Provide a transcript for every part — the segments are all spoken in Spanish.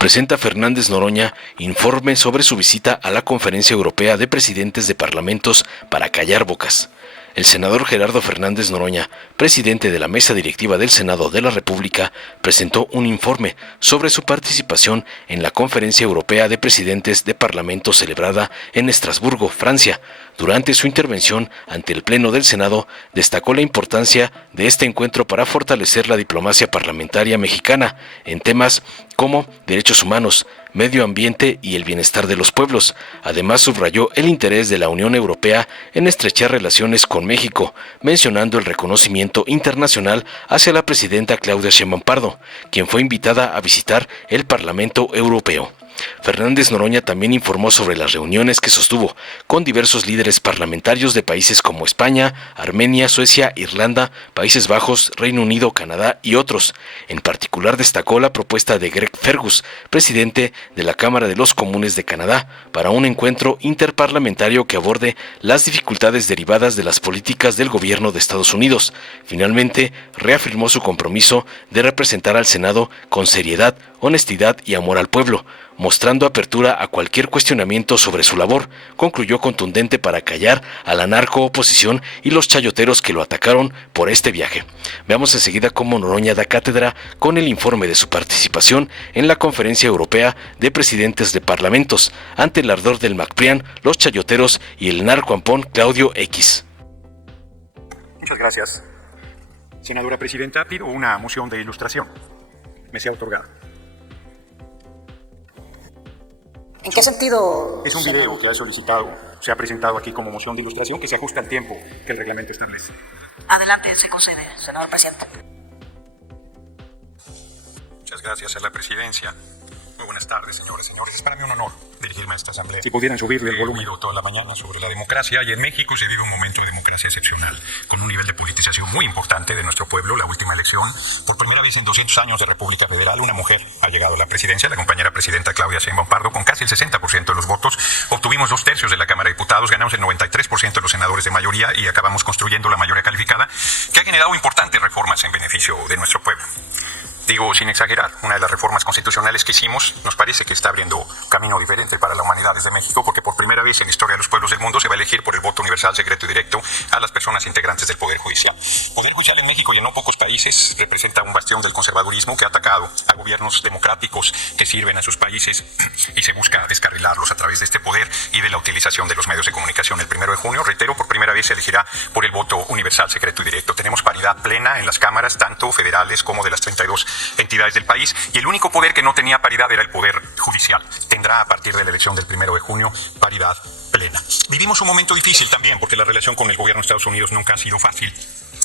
presenta Fernández Noroña informe sobre su visita a la Conferencia Europea de Presidentes de Parlamentos para callar bocas. El senador Gerardo Fernández Noroña, presidente de la Mesa Directiva del Senado de la República, presentó un informe sobre su participación en la Conferencia Europea de Presidentes de Parlamentos celebrada en Estrasburgo, Francia. Durante su intervención ante el Pleno del Senado, destacó la importancia de este encuentro para fortalecer la diplomacia parlamentaria mexicana en temas como derechos humanos, medio ambiente y el bienestar de los pueblos. Además, subrayó el interés de la Unión Europea en estrechar relaciones con México, mencionando el reconocimiento internacional hacia la presidenta Claudia Sheinbaum Pardo, quien fue invitada a visitar el Parlamento Europeo. Fernández Noroña también informó sobre las reuniones que sostuvo con diversos líderes parlamentarios de países como España, Armenia, Suecia, Irlanda, Países Bajos, Reino Unido, Canadá y otros. En particular destacó la propuesta de Greg Fergus, presidente de la Cámara de los Comunes de Canadá, para un encuentro interparlamentario que aborde las dificultades derivadas de las políticas del gobierno de Estados Unidos. Finalmente, reafirmó su compromiso de representar al Senado con seriedad, honestidad y amor al pueblo, mostrando apertura a cualquier cuestionamiento sobre su labor. Concluyó contundente para callar a la narcooposición y los chayoteros que lo atacaron por este viaje. Veamos enseguida cómo Noroña da cátedra con el informe de su participación en la Conferencia Europea de Presidentes de Parlamentos, ante el ardor del MacPrian, los chayoteros y el narcoampón Claudio X. Muchas gracias. Senadora Presidenta, pido una moción de ilustración. Me sea otorgada. ¿En qué sentido? Es un video que ha solicitado, se ha presentado aquí como moción de ilustración que se ajusta al tiempo que el reglamento establece. Adelante, se concede, senador presidente. Muchas gracias a la presidencia. Muy buenas tardes, señoras y señores. Es para mí un honor dirigirme a esta asamblea. Si pudieran subirle el volumen. He oído toda la mañana sobre la democracia y en México se vive un momento de democracia excepcional, con un nivel de politización muy importante de nuestro pueblo. La última elección, por primera vez en 200 años de República Federal, una mujer ha llegado a la presidencia, la compañera presidenta Claudia Sheinbaum Pardo, con casi el 60% de los votos. Obtuvimos 2/3 de la Cámara de Diputados, ganamos el 93% de los senadores de mayoría y acabamos construyendo la mayoría calificada, que ha generado importantes reformas en beneficio de nuestro pueblo. Digo, sin exagerar, una de las reformas constitucionales que hicimos nos parece que está abriendo un camino diferente para la humanidad desde México, porque por primera vez en la historia de los pueblos del mundo se va a elegir por el voto universal, secreto y directo a las personas integrantes del Poder Judicial. Poder Judicial en México y en no pocos países representa un bastión del conservadurismo que ha atacado a gobiernos democráticos que sirven a sus países y se busca descarrilarlos a través de este poder y de la utilización de los medios de comunicación. El 1 de junio, reitero, por primera vez se elegirá por el voto universal, secreto y directo. Tenemos paridad plena en las cámaras, tanto federales como de las 32 entidades del país, y el único poder que no tenía paridad era el Poder Judicial. Tendrá a partir de la elección del 1 de junio paridad plena. Vivimos un momento difícil también porque la relación con el gobierno de Estados Unidos nunca ha sido fácil.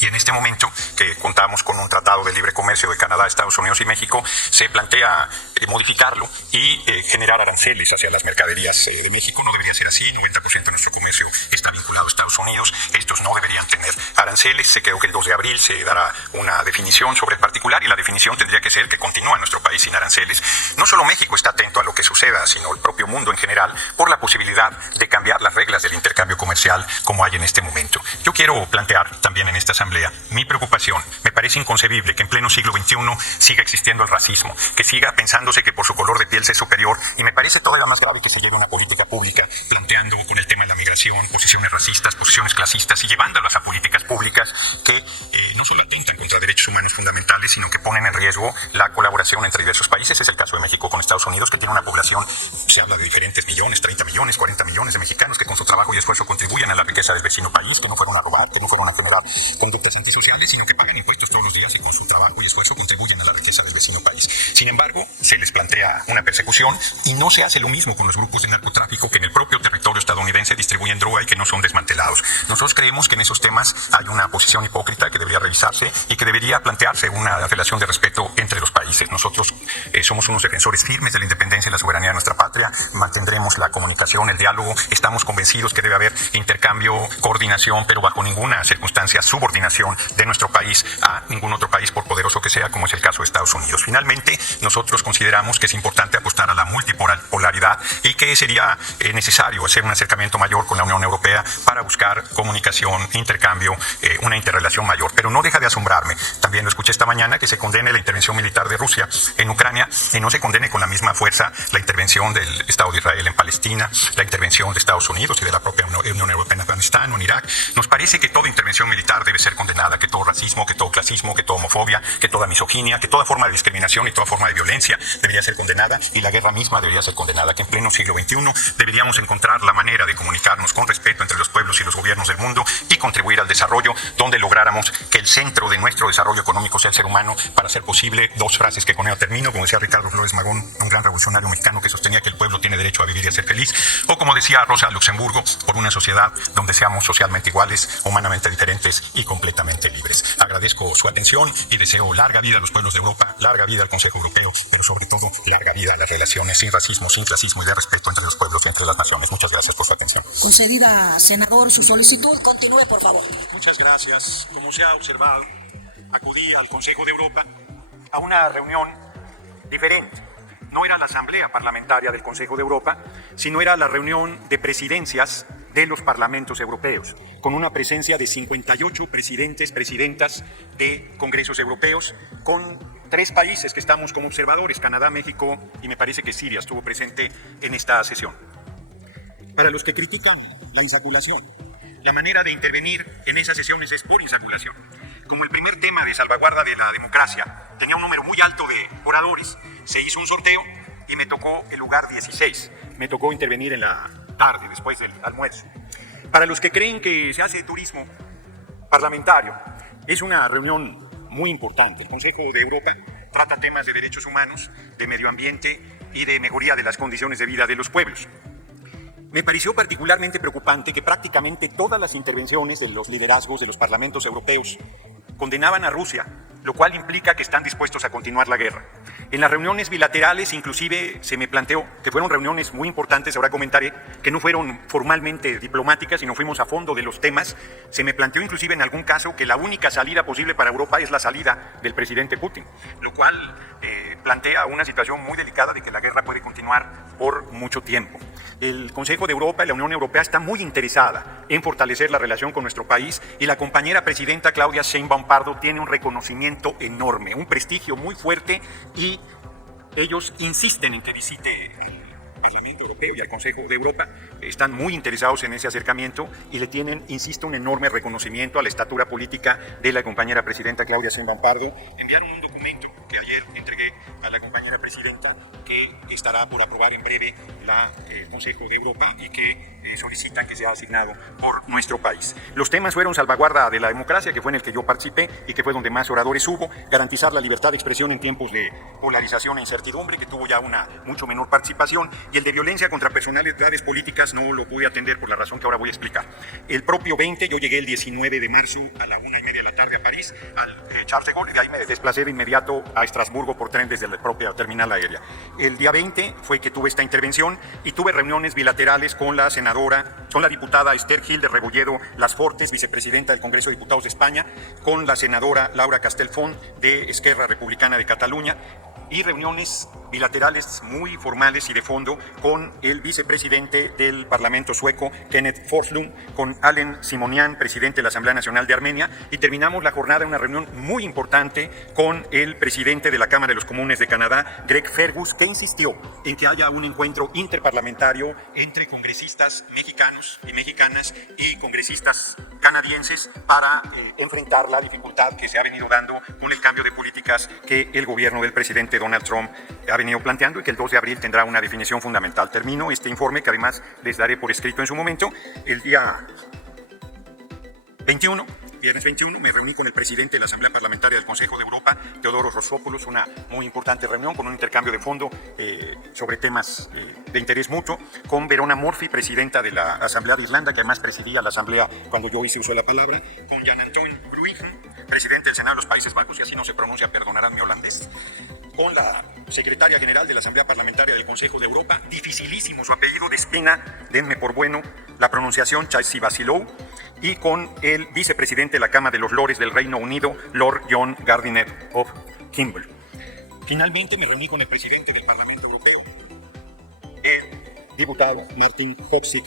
Y en este momento que contamos con un tratado de libre comercio de Canadá, Estados Unidos y México, se plantea modificarlo y generar aranceles hacia las mercaderías de México. No debería ser así, 90% de nuestro comercio está vinculado a Estados Unidos, estos no deberían tener aranceles. Creo que el 2 de abril se dará una definición sobre el particular y la definición tendría que ser que continúa nuestro país sin aranceles. No solo México está atento a lo que suceda, sino el propio mundo en general, por la posibilidad de cambiar las reglas del intercambio comercial como hay en este momento. Yo quiero plantear también en esta asamblea mi preocupación. Me parece inconcebible que en pleno siglo XXI siga existiendo el racismo, que siga pensándose que por su color de piel se es superior, y me parece todavía más grave que se lleve una política pública planteando con el tema de la migración posiciones racistas, posiciones clasistas y llevándolas a políticas públicas que no solo atentan contra derechos humanos fundamentales, sino que ponen en riesgo la colaboración entre diversos países. Es el caso de México con Estados Unidos, que tiene una población, se habla de diferentes millones, 30 millones, 40 millones de mexicanos que con su trabajo y esfuerzo contribuyen a la riqueza del vecino país, que no fueron a robar, que no fueron a generar conductas antisociales, sino que pagan impuestos todos los días y con su trabajo y esfuerzo contribuyen a la riqueza del vecino país. Sin embargo, se les plantea una persecución y no se hace lo mismo con los grupos de narcotráfico que en el propio territorio estadounidense distribuyen droga y que no son desmantelados. Nosotros creemos que en esos temas hay una posición hipócrita que debería revisarse y que debería plantearse una relación de respeto entre los países. Nosotros somos unos defensores firmes de la independencia y la soberanía de nuestra patria, mantendremos la comunicación, el diálogo Estamos convencidos que debe haber intercambio, coordinación, pero bajo ninguna circunstancia subordinación de nuestro país a ningún otro país, por poderoso que sea, como es el caso de Estados Unidos. Finalmente, nosotros consideramos que es importante apostar a la multipolaridad y que sería necesario hacer un acercamiento mayor con la Unión Europea para buscar comunicación, intercambio, una interrelación mayor. Pero no deja de asombrarme, también lo escuché esta mañana, que se condene la intervención militar de Rusia en Ucrania y no se condene con la misma fuerza la intervención del Estado de Israel en Palestina, la intervención de Estados Unidos y de la propia Unión Europea en Afganistán o en Irak. Nos parece que toda intervención militar debe ser condenada, que todo racismo, que todo clasismo, que toda homofobia, que toda misoginia, que toda forma de discriminación y toda forma de violencia debería ser condenada, y la guerra misma debería ser condenada, que en pleno siglo XXI deberíamos encontrar la manera de comunicarnos con respeto entre los pueblos y los gobiernos del mundo y contribuir al desarrollo, donde lográramos que el centro de nuestro desarrollo económico sea el ser humano, para hacer posible dos frases que con ello termino, como decía Ricardo Flores Magón, un gran revolucionario mexicano que sostenía que el pueblo tiene derecho a vivir y a ser feliz, o como decía Rosa Luxemburgo, por una sociedad donde seamos socialmente iguales, humanamente diferentes y completamente libres. Agradezco su atención y deseo larga vida a los pueblos de Europa, larga vida al Consejo Europeo, pero sobre todo larga vida a las relaciones sin racismo, sin clasismo y de respeto entre los pueblos y entre las naciones. Muchas gracias por su atención. Concedida, senador, su solicitud. Continúe, por favor. Muchas gracias. Como se ha observado, acudí al Consejo de Europa a una reunión diferente. No era la Asamblea Parlamentaria del Consejo de Europa, sino era la reunión de presidencias de los parlamentos europeos, con una presencia de 58 presidentes, presidentas de congresos europeos, con 3 países que estamos como observadores: Canadá, México y me parece que Siria estuvo presente en esta sesión. Para los que critican la insaculación, la manera de intervenir en esas sesiones es por insaculación. Como el primer tema de salvaguarda de la democracia tenía un número muy alto de oradores, se hizo un sorteo y me tocó el lugar 16. Me tocó intervenir en la tarde, después del almuerzo. Para los que creen que se hace turismo parlamentario, es una reunión muy importante. El Consejo de Europa trata temas de derechos humanos, de medio ambiente y de mejoría de las condiciones de vida de los pueblos. Me pareció particularmente preocupante que prácticamente todas las intervenciones de los liderazgos de los parlamentos europeos condenaban a Rusia, lo cual implica que están dispuestos a continuar la guerra. En las reuniones bilaterales inclusive se me planteó, que fueron reuniones muy importantes, ahora comentaré, que no fueron formalmente diplomáticas, sino fuimos a fondo de los temas. Se me planteó inclusive en algún caso que la única salida posible para Europa es la salida del presidente Putin, lo cual plantea una situación muy delicada de que la guerra puede continuar por mucho tiempo. El Consejo de Europa y la Unión Europea está muy interesada en fortalecer la relación con nuestro país, y la compañera presidenta Claudia Sheinbaum Pardo tiene un reconocimiento enorme, un prestigio muy fuerte, y ellos insisten en que visite el Parlamento Europeo y el Consejo de Europa. Están muy interesados en ese acercamiento y le tienen, insisto, un enorme reconocimiento a la estatura política de la compañera presidenta Claudia Sheinbaum Pardo. Enviaron un documento que ayer entregué a la compañera presidenta, que estará por aprobar en breve el Consejo de Europa y que solicita que sea asignado por nuestro país. Los temas fueron salvaguarda de la democracia, que fue en el que yo participé y que fue donde más oradores hubo; garantizar la libertad de expresión en tiempos de polarización e incertidumbre, que tuvo ya una mucho menor participación; y el de violencia contra personalidades políticas no lo pude atender por la razón que ahora voy a explicar. El propio 20, yo llegué el 19 de marzo a la 1:30 de la tarde a París, al Charles de Gaulle, y de ahí me desplacé de inmediato a Estrasburgo por tren desde la propia terminal aérea. El día 20 fue que tuve esta intervención y tuve reuniones bilaterales con la diputada Esther Gil de Rebolledo Las Fortes, vicepresidenta del Congreso de Diputados de España, con la senadora Laura Castellfont de Esquerra Republicana de Cataluña, y reuniones bilaterales muy formales y de fondo con el vicepresidente del Parlamento sueco, Kenneth Forslund, con Allen Simonian, presidente de la Asamblea Nacional de Armenia, y terminamos la jornada en una reunión muy importante con el presidente de la Cámara de los Comunes de Canadá, Greg Fergus, que insistió en que haya un encuentro interparlamentario entre congresistas mexicanos y mexicanas y congresistas canadienses para enfrentar la dificultad que se ha venido dando con el cambio de políticas que el gobierno del presidente Donald Trump ha venido planteando, y que el 2 de abril tendrá una definición fundamental. Termino este informe, que además les daré por escrito en su momento. El día 21, viernes 21, me reuní con el presidente de la Asamblea Parlamentaria del Consejo de Europa, Theodoros Rossopoulos, una muy importante reunión con un intercambio de fondo sobre temas de interés mutuo, con Verona Murphy, presidenta de la Asamblea de Irlanda, que además presidía la Asamblea cuando yo hice uso de la palabra, con Jan Antoine Bruijn, presidente del Senado de los Países Bajos, y así no se pronuncia, perdonarán mi holandés, con la secretaria general de la Asamblea Parlamentaria del Consejo de Europa, dificilísimo su apellido, de Espina, denme por bueno la pronunciación, Chaici-Basilou, y con el vicepresidente de la Cámara de los Lores del Reino Unido, Lord John Gardiner of Kimball. Finalmente me reuní con el presidente del Parlamento Europeo, el diputado Martin Hopsik.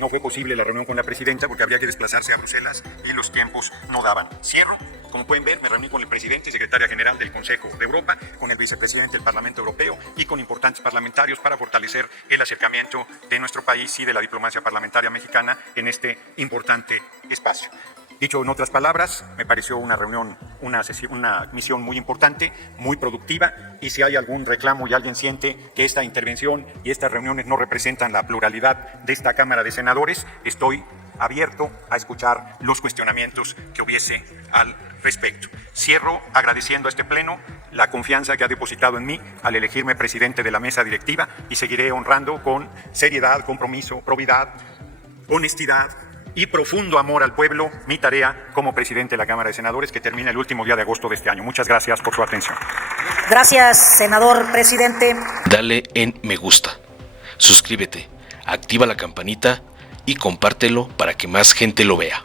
No fue posible la reunión con la presidenta porque habría que desplazarse a Bruselas y los tiempos no daban. Cierro. Como pueden ver, me reuní con el presidente y secretaria general del Consejo de Europa, con el vicepresidente del Parlamento Europeo y con importantes parlamentarios para fortalecer el acercamiento de nuestro país y de la diplomacia parlamentaria mexicana en este importante espacio. Dicho en otras palabras, me pareció una reunión, una misión muy importante, muy productiva, y si hay algún reclamo y alguien siente que esta intervención y estas reuniones no representan la pluralidad de esta Cámara de Senadores, estoy abierto a escuchar los cuestionamientos que hubiese al respecto. Cierro agradeciendo a este Pleno la confianza que ha depositado en mí al elegirme presidente de la mesa directiva, y seguiré honrando con seriedad, compromiso, probidad, honestidad y profundo amor al pueblo mi tarea como presidente de la Cámara de Senadores, que termina el último día de agosto de este año. Muchas gracias por su atención. Gracias, senador presidente. Dale en me gusta, suscríbete, activa la campanita y compártelo para que más gente lo vea.